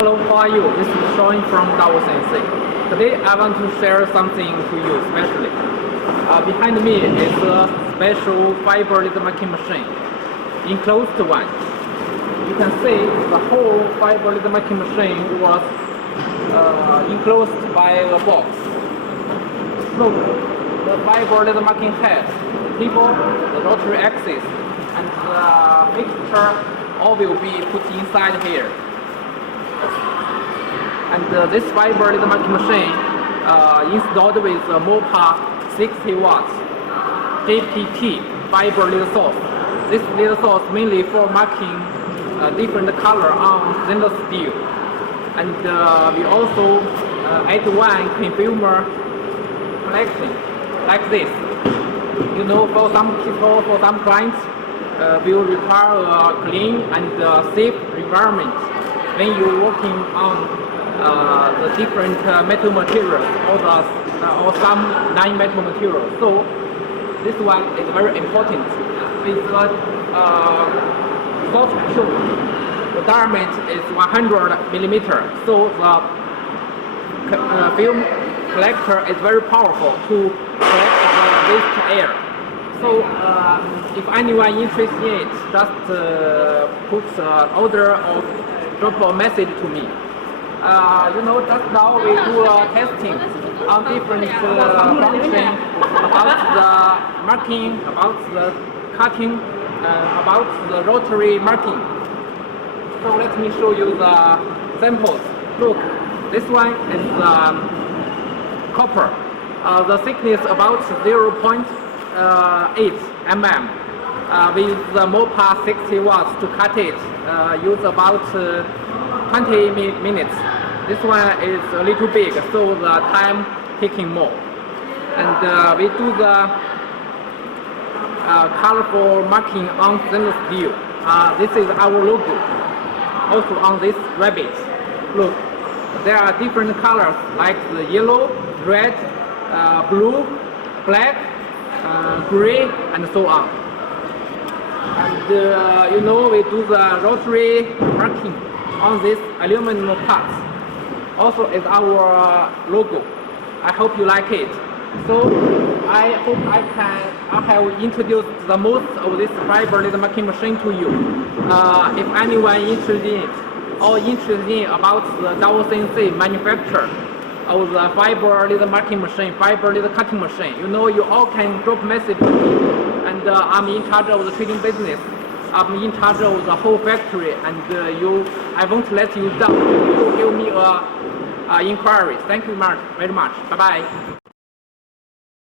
Hello, how are you? This is Sean from DOWEL CNC. Today I want to share something to you especially. Behind me is a special fiber laser making machine, enclosed one. You can see the whole fiber laser making machine was enclosed by a box. Look, the fiber laser making head, the keyboard, the rotary axis, and the fixture all will be put inside here. And this fiber laser making machine installed with a MOPA 60 watts GPT fiber laser source. This laser source mainly for marking different color on stainless steel. And we also add one consumer collection like this. You know, for some people, for some clients, will require a clean and safe environment when you're working on the different metal materials or some non-metal materials. So this one is very important. With soft tube, the diameter is 100 millimeter. So the film collector is very powerful to collect the waste air. So if anyone interested in it, just put order or drop a message to me. You know, just now we do testing on different functions about the marking, about the cutting, about the rotary marking. So let me show you the samples. Look, this one is copper. The thickness about 0.8 mm. With the MOPA 60 watts to cut it, use about 20 minutes. This one is a little big, so the time taking more. And we do the colorful marking on stainless steel. This is our logo. Also on this rabbit. Look, there are different colors like the yellow, red, blue, black, gray, and so on. And you know, we do the rotary marking on this aluminum parts. Also is our logo. I hope you like it. So I hope I have introduced the most of this fiber laser marking machine to you. If anyone interested in it or interested in about the DOWEL CNC manufacture of the fiber laser marking machine, fiber laser cutting machine, you know, you all can drop message to me. And I'm in charge of the trading business. I'm in charge of the whole factory, and I won't let you down. You give me inquiries. Thank you very much. Bye bye.